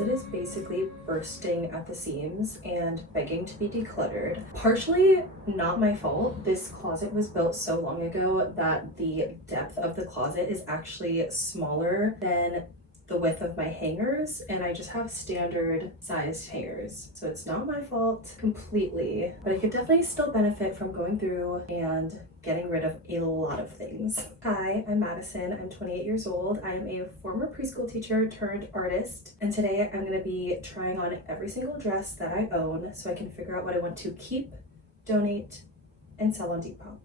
closet is basically bursting at the seams and begging to be decluttered. Partially not my fault. This closet was built so long ago that the depth of the closet is actually smaller than the width of my hangers, and I just have standard sized hangers. So it's not my fault completely, but I could definitely still benefit from going through and getting rid of a lot of things. Hi, I'm Madison. I'm 28 years old. I am a former preschool teacher turned artist, and today I'm gonna be trying on every single dress that I own so I can figure out what I want to keep, donate, and sell on Depop.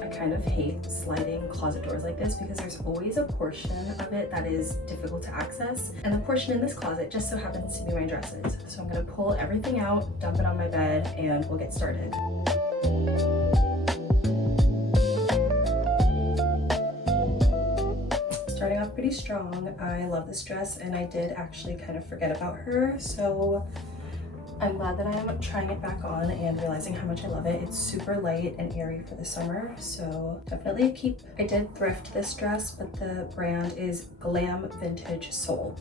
I kind of hate sliding closet doors like this because there's always a portion of it that is difficult to access, and the portion in this closet just so happens to be my dresses. So I'm gonna pull everything out, dump it on my bed, and we'll get started. Starting off pretty strong, I love this dress, and I did actually kind of forget about her, so I'm glad that I'm trying it back on and realizing how much I love it. It's super light and airy for the summer, so definitely a keep. I did thrift this dress, but the brand is Glam Vintage Soul.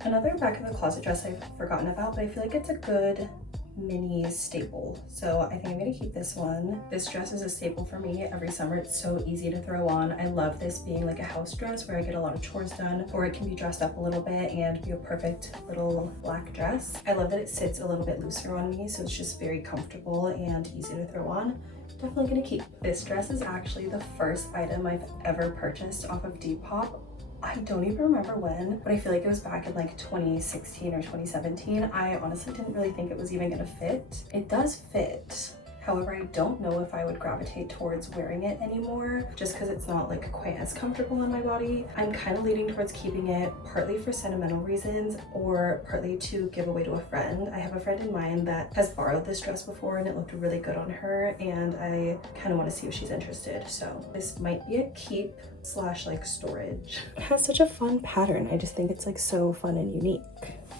Another back of the closet dress I've forgotten about, but I feel like it's a good mini staple, so I think I'm gonna keep this one. This dress is a staple for me every summer. It's so easy to throw on. I love this being like a house dress where I get a lot of chores done, or it can be dressed up a little bit and be a perfect little black dress. I love that it sits a little bit looser on me, so it's just very comfortable and easy to throw on. Definitely gonna keep. This dress is actually the first item I've ever purchased off of Depop. I don't even remember when, but I feel like it was back in like 2016 or 2017. I honestly didn't really think it was even gonna fit. It does fit. However, I don't know if I would gravitate towards wearing it anymore just because it's not like quite as comfortable on my body. I'm kind of leaning towards keeping it, partly for sentimental reasons or partly to give away to a friend. I have a friend in mind that has borrowed this dress before and it looked really good on her, and I kind of want to see if she's interested. So this might be a keep slash like storage. It has such a fun pattern. I just think it's like so fun and unique.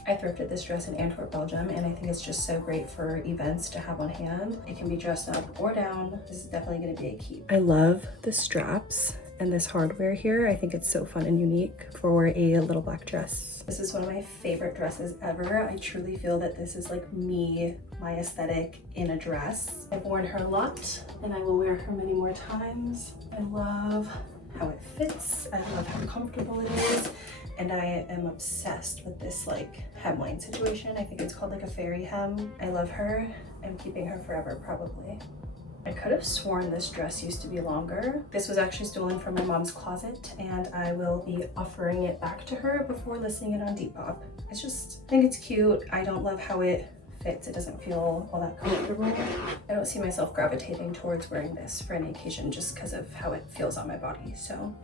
I thrifted this dress in Antwerp, Belgium, and I think it's just so great for events to have on hand. It can be dressed up or down. This is definitely going to be a keep. I love the straps and this hardware here. I think it's so fun and unique for a little black dress. This is one of my favorite dresses ever. I truly feel that this is like me, my aesthetic in a dress. I've worn her a lot and I will wear her many more times. I love how it fits. I love how comfortable it is. And I am obsessed with this like hemline situation. I think it's called like a fairy hem. I love her. I'm keeping her forever, probably. I could have sworn this dress used to be longer. This was actually stolen from my mom's closet, and I will be offering it back to her before listing it on Depop. I think it's cute. I don't love how it fits. It doesn't feel all that comfortable. I don't see myself gravitating towards wearing this for any occasion just because of how it feels on my body. So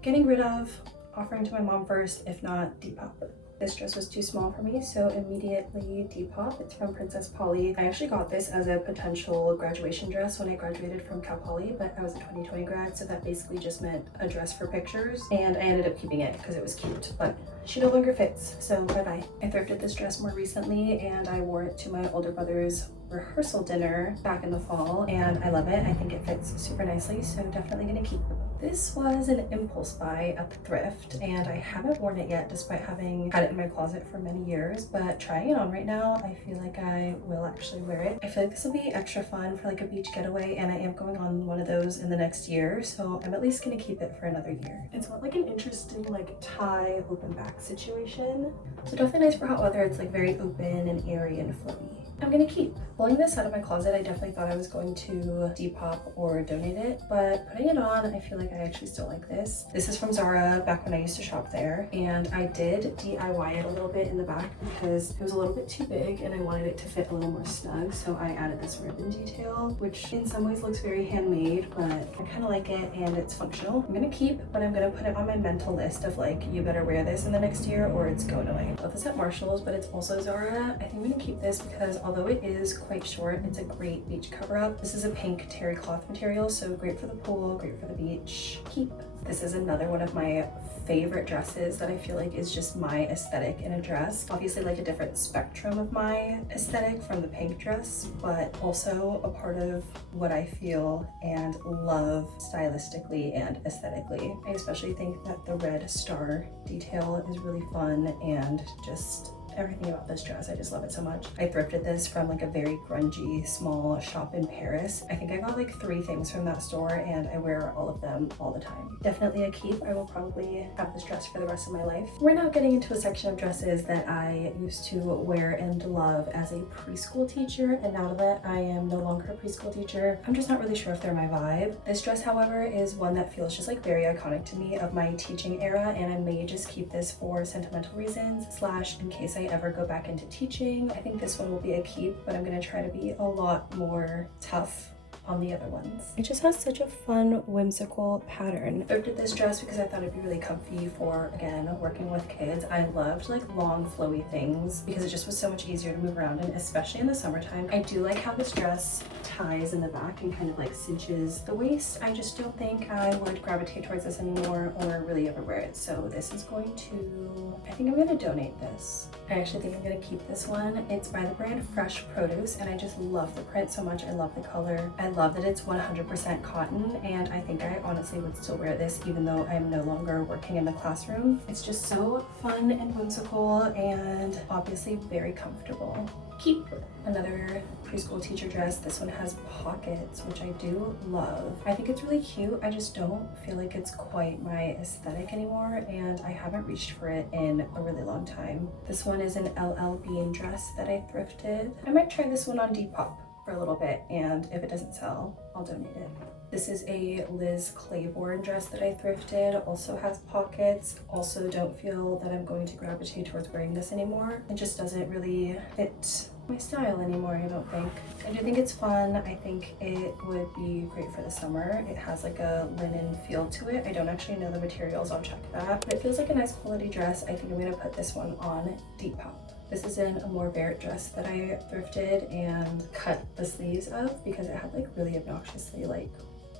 getting rid of, offering to my mom first, if not Depop. This dress was too small for me, so immediately Depop. It's from Princess Polly. I actually got this as a potential graduation dress when I graduated from Cal Poly, but I was a 2020 grad, so that basically just meant a dress for pictures, and I ended up keeping it because it was cute, but she no longer fits, so bye-bye. I thrifted this dress more recently, and I wore it to my older brother's rehearsal dinner back in the fall, and I love it. I think it fits super nicely, so definitely gonna keep it. This was an impulse buy at the thrift, and I haven't worn it yet despite having had it in my closet for many years, but trying it on right now, I feel like I will actually wear it. I feel like this will be extra fun for like a beach getaway, and I am going on one of those in the next year, so I'm at least gonna keep it for another year. It's got like an interesting like tie open back situation, so definitely nice for hot weather. It's like very open and airy and flowy. I'm gonna keep. Pulling this out of my closet, I definitely thought I was going to Depop or donate it, but putting it on, I feel like I actually still like this. This is from Zara, back when I used to shop there, and I did DIY it a little bit in the back because it was a little bit too big and I wanted it to fit a little more snug, so I added this ribbon detail, which in some ways looks very handmade, but I kind of like it and it's functional. I'm gonna keep, but I'm gonna put it on my mental list of like, you better wear this in the next year or it's going away. I love this at Marshall's, but it's also Zara. I think I'm gonna keep this because although it is quite short, it's a great beach cover up. This is a pink terry cloth material, so great for the pool, great for the beach. keep. This is another one of my favorite dresses that I feel like is just my aesthetic in a dress. Obviously like a different spectrum of my aesthetic from the pink dress, but also a part of what I feel and love stylistically and aesthetically. I especially think that the red star detail is really fun, and just everything about this dress, I just love it so much. I thrifted this from like a very grungy small shop in Paris. I think I got like 3 things from that store, and I wear all of them all the time. Definitely a keep. I will probably have this dress for the rest of my life. We're now getting into a section of dresses that I used to wear and love as a preschool teacher, and now that I am no longer a preschool teacher, I'm just not really sure if they're my vibe. This dress, however, is one that feels just like very iconic to me of my teaching era, and I may just keep this for sentimental reasons / in case I ever go back into teaching. I think this one will be a keep, but I'm gonna try to be a lot more tough on the other ones. It just has such a fun, whimsical pattern. I thrifted this dress because I thought it'd be really comfy for, again, working with kids. I loved like long, flowy things because it just was so much easier to move around in, especially in the summertime. I do like how this dress ties in the back and kind of like cinches the waist. I just don't think I would gravitate towards this anymore or really ever wear it. So this is going to, I think I'm gonna donate this. I actually think I'm gonna keep this one. It's by the brand Fresh Produce, and I just love the print so much. I love the color. I love that it's 100% cotton, and I think I honestly would still wear this even though I'm no longer working in the classroom. It's just so fun and whimsical and obviously very comfortable. Keep. Another preschool teacher dress. This one has pockets, which I do love. I think it's really cute. I just don't feel like it's quite my aesthetic anymore, and I haven't reached for it in a really long time. This one is an LL Bean dress that I thrifted. I might try this one on Depop for a little bit, and if it doesn't sell, I'll donate it. This is a Liz Claiborne dress that I thrifted, also has pockets. Also don't feel that I'm going to gravitate towards wearing this anymore. It just doesn't really fit my style anymore, I don't think. I do think it's fun. I think it would be great for the summer. It has like a linen feel to it. I don't actually know the materials, I'll check that. But it feels like a nice quality dress. I think I'm gonna put this one on Depop. This is in a more Barrett dress that I thrifted and cut the sleeves of because it had like really obnoxiously like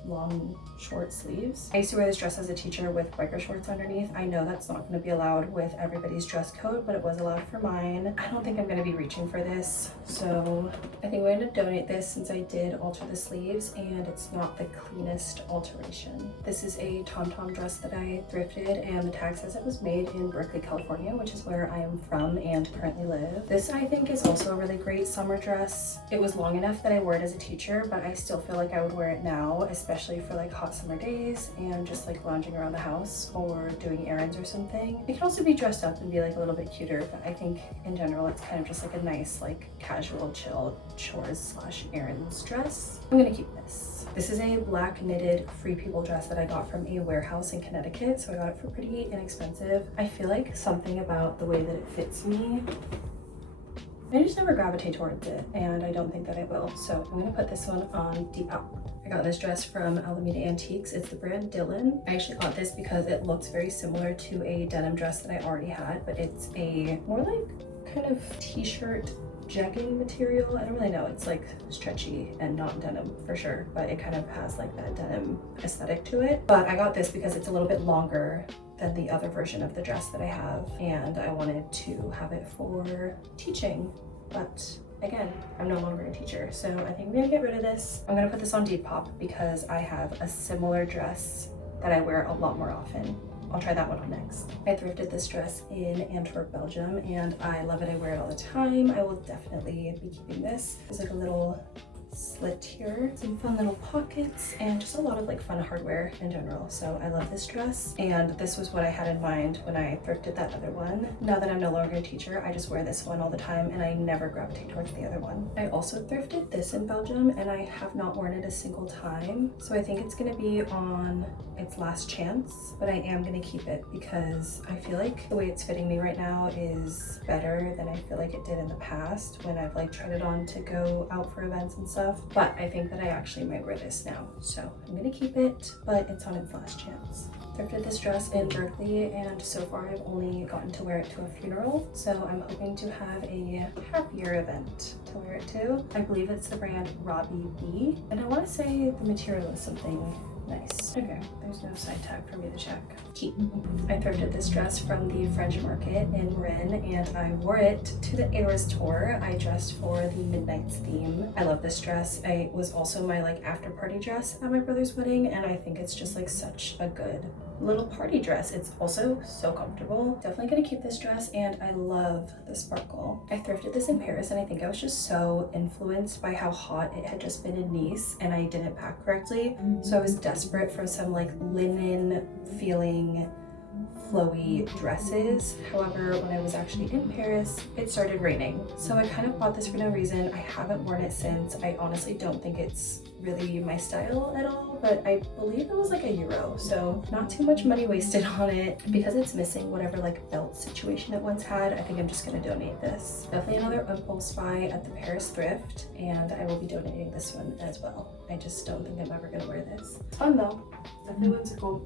long short sleeves. I used to wear this dress as a teacher with biker shorts underneath. I know that's not going to be allowed with everybody's dress code, but it was allowed for mine. I don't think I'm going to be reaching for this, so I think I'm going to donate this since I did alter the sleeves and it's not the cleanest alteration. This is a tom-tom dress that I thrifted, and the tag says it was made in Berkeley, California, which is where I am from and currently live. This I think is also a really great summer dress. It was long enough that I wore it as a teacher, but I still feel like I would wear it now, especially for like hot summer days and just like lounging around the house or doing errands or something. It can also be dressed up and be like a little bit cuter, but I think in general it's kind of just like a nice like casual chill chores / errands dress. I'm gonna keep this. This is a black knitted Free People dress that I got from a warehouse in Connecticut, so I got it for pretty inexpensive. I feel like something about the way that it fits me, I just never gravitate towards it, and I don't think that I will. So I'm gonna put this one on Depop. I got this dress from Alameda Antiques. It's the brand Dylan. I actually got this because it looks very similar to a denim dress that I already had, but it's a more like kind of t-shirt jegging material. I don't really know. It's like stretchy and not denim for sure, but it kind of has like that denim aesthetic to it. But I got this because it's a little bit longer than the other version of the dress that I have, and I wanted to have it for teaching, but again, I'm no longer a teacher, so I think I'm gonna get rid of this. I'm gonna put this on Depop because I have a similar dress that I wear a lot more often. I'll try that one on next. I thrifted this dress in Antwerp, Belgium, and I love it. I wear it all the time. I will definitely be keeping this. There's like a little slit here, some fun little pockets, and just a lot of like fun hardware in general. So I love this dress, and this was what I had in mind when I thrifted that other one. Now that I'm no longer a teacher, I just wear this one all the time and I never gravitate towards the other one. I also thrifted this in Belgium and I have not worn it a single time, so I think it's gonna be on its last chance, but I am gonna keep it because I feel like the way it's fitting me right now is better than I feel like it did in the past when I've like tried it on to go out for events and stuff. But I think that I actually might wear this now, so I'm gonna keep it, but it's on its last chance. Thrifted this dress in Berkeley, and so far I've only gotten to wear it to a funeral, so I'm hoping to have a happier event to wear it to. I believe it's the brand Robbie B, and I want to say the material is something Nice. Okay, there's no side tag for me to check. Keep. I thrifted this dress from the French Market in Marin and I wore it to the Eras tour. I dressed for the Midnight's theme. I love this dress. It was also my like after party dress at my brother's wedding and I think it's just like such a good little party dress. It's also so comfortable. Definitely gonna keep this dress and I love the sparkle. I thrifted this in Paris and I think I was just so influenced by how hot it had just been in Nice and I didn't pack correctly. So I was desperate for some like linen feeling flowy dresses. However, when I was actually in Paris, it started raining. So I kind of bought this for no reason. I haven't worn it since. I honestly don't think it's really my style at all, but I believe it was like €1. So not too much money wasted on it. Because it's missing whatever like belt situation it once had, I think I'm just gonna donate this. Definitely another impulse buy at the Paris thrift, and I will be donating this one as well. I just don't think I'm ever gonna wear this. It's fun though. Definitely whimsical.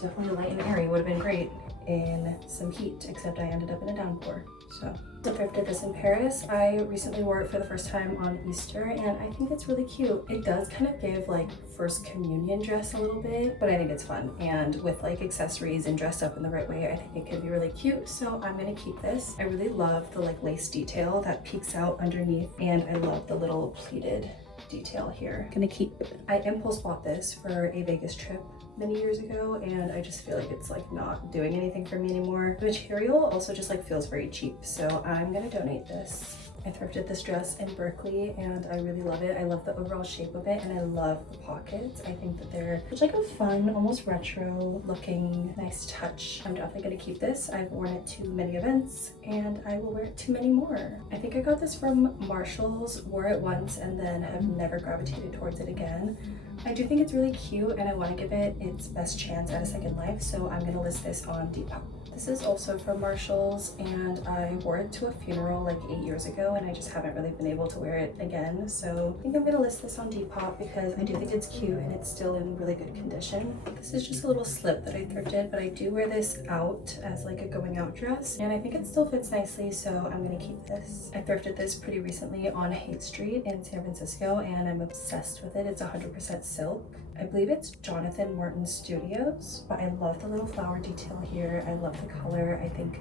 Definitely light and airy. Would have been great in some heat, except I ended up in a downpour. So I thrifted this in Paris. I recently wore it for the first time on Easter and I think it's really cute. It does kind of give like first communion dress a little bit, but I think it's fun. And with like accessories and dressed up in the right way, I think it could be really cute. So I'm gonna keep this. I really love the like lace detail that peeks out underneath and I love the little pleated detail here. Gonna keep. I impulse bought this for a Vegas trip many years ago and I just feel like it's like not doing anything for me anymore. The material also just like feels very cheap, so I'm gonna donate this. I thrifted this dress in Berkeley and I really love it. I love the overall shape of it and I love the pockets. I think that they're just like a fun, almost retro looking, nice touch. I'm definitely gonna keep this. I've worn it to many events and I will wear it to many more. I think I got this from Marshall's, wore it once and then have never gravitated towards it again. I do think it's really cute and I want to give it its best chance at a second life, so I'm gonna list this on Depop. This is also from Marshall's and I wore it to a funeral like 8 years ago and I just haven't really been able to wear it again. So I think I'm gonna list this on Depop because I do think it's cute and it's still in really good condition. This is just a little slip that I thrifted, but I do wear this out as like a going out dress and I think it still fits nicely, so I'm gonna keep this. I thrifted this pretty recently on Haight Street in San Francisco and I'm obsessed with it. It's 100% silk. I believe it's Jonathan Morton Studios, but I love the little flower detail here. I love the color. I think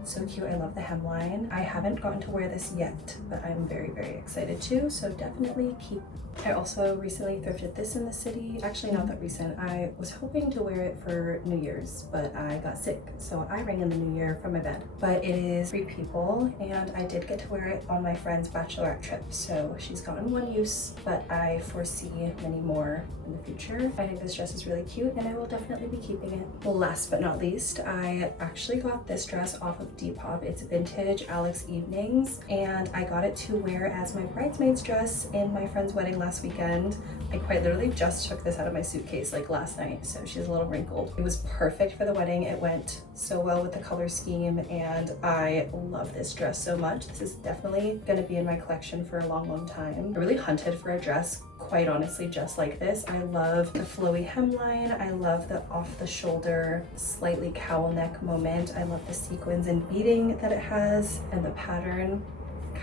it's so cute. I love the hemline. I haven't gotten to wear this yet, but I'm very, very excited to, so definitely keep. I also recently thrifted this in the city. Actually, not that recent. I was hoping to wear it for New Year's, but I got sick, so I rang in the new year from my bed. But it is Free People, and I did get to wear it on my friend's bachelorette trip, so she's gotten one use, but I foresee many more in the future. I think this dress is really cute, and I will definitely be keeping it. Well, last but not least, I actually got this dress off of Depop. It's vintage Alex Evenings, and I got it to wear as my bridesmaid's dress in my friend's wedding last weekend. I quite literally just took this out of my suitcase like last night, so she's a little wrinkled. It was perfect for the wedding. It went so well with the color scheme and I love this dress so much. This is definitely going to be in my collection for a long, long time. I really hunted for a dress, quite honestly, just like this. I love the flowy hemline. I love the off the shoulder, slightly cowl neck moment. I love the sequins and beading that it has and the pattern.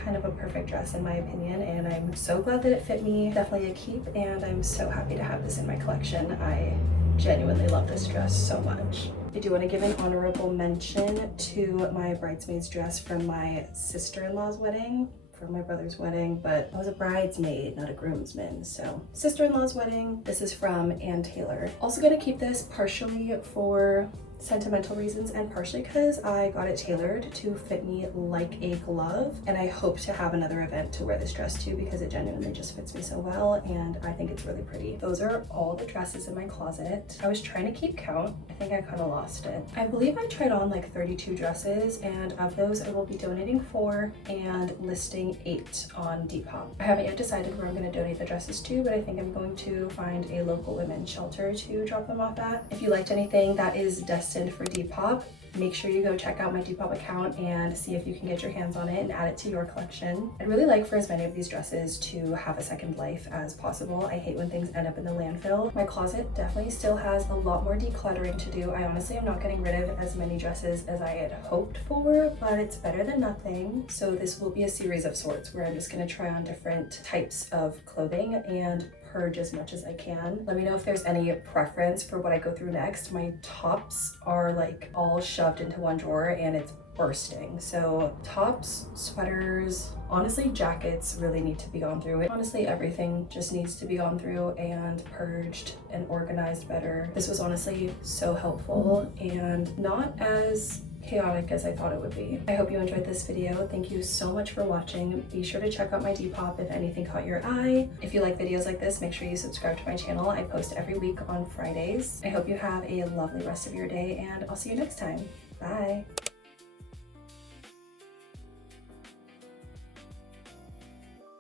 Kind of a perfect dress in my opinion, and I'm so glad that it fit me. Definitely a keep, and I'm so happy to have this in my collection. I genuinely love this dress so much. I do want to give an honorable mention to my bridesmaid's dress from my sister-in-law's wedding, for my brother's wedding, but I was a bridesmaid, not a groomsman. So sister-in-law's wedding. This is from Ann Taylor. Also gonna keep this partially for sentimental reasons and partially because I got it tailored to fit me like a glove, and I hope to have another event to wear this dress to because it genuinely just fits me so well and I think it's really pretty. Those are all the dresses in my closet. I was trying to keep count. I think I kind of lost it. I believe I tried on like 32 dresses, and of those I will be donating 4 and listing 8 on Depop. I haven't yet decided where I'm going to donate the dresses to, but I think I'm going to find a local women's shelter to drop them off at. If you liked anything that is destined for Depop, make sure you go check out my Depop account and see if you can get your hands on it and add it to your collection. I'd really like for as many of these dresses to have a second life as possible. I hate when things end up in the landfill. My closet definitely still has a lot more decluttering to do. I honestly am not getting rid of as many dresses as I had hoped for, but it's better than nothing. So this will be a series of sorts where I'm just going to try on different types of clothing and purge as much as I can. Let me know if there's any preference for what I go through next. My tops are like all shoved into one drawer and it's bursting. So tops, sweaters, honestly jackets really need to be gone through. Honestly everything just needs to be gone through and purged and organized better. This was honestly so helpful and not as chaotic as I thought it would be. I hope you enjoyed this video. Thank you so much for watching. Be sure to check out my Depop if anything caught your eye. If you like videos like this, make sure you subscribe to my channel. I post every week on Fridays. I hope you have a lovely rest of your day and I'll see you next time. Bye.